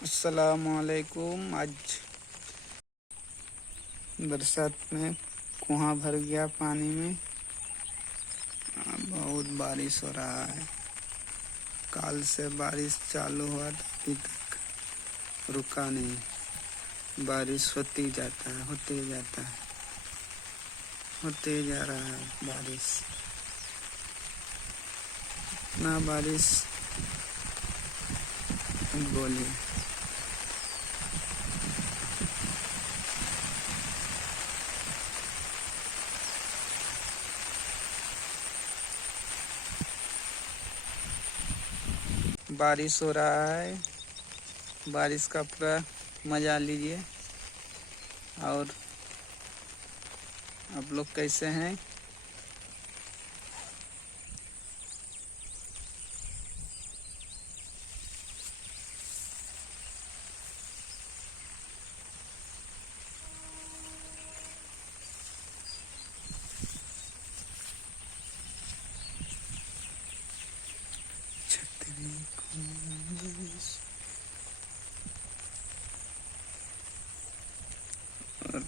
अस्सलामुअलैकुम। आज बरसात में कुआं भर गया पानी में। बहुत बारिश हो रहा है। काल से बारिश चालू हुआ था, अभी तक रुका नहीं। बारिश होती जाता है, होते जाता है, होते जा रहा है बारिश। ना बारिश बोली। बारिश हो रहा है, बारिश का पूरा मजा लीजिए। और आप लोग कैसे हैं? और